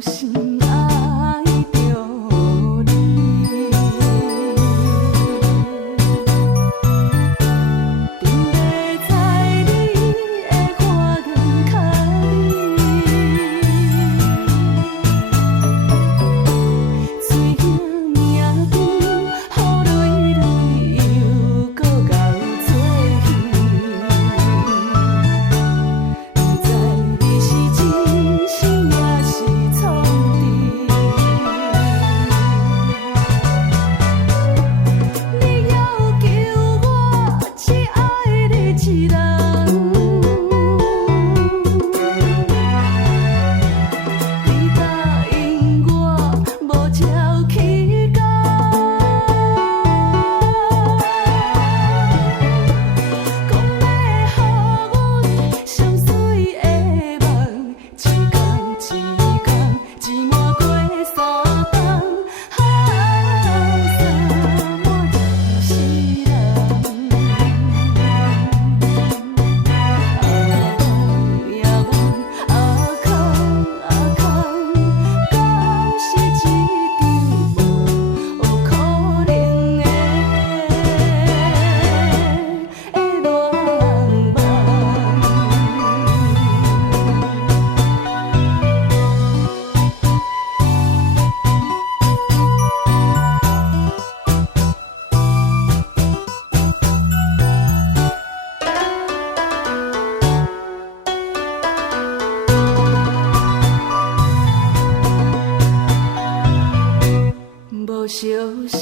心爱着你，沉迷在你的花园脚里，水影名长，雨泪泪又搁熬做戏。不知你是真心还是藏伫？你要求我只爱你一人，你答应我无超期间，讲要予阮上水的梦，一天一天积满过三冬，三满就是人。夜梦空，敢是一场无可能的乱梦？无小心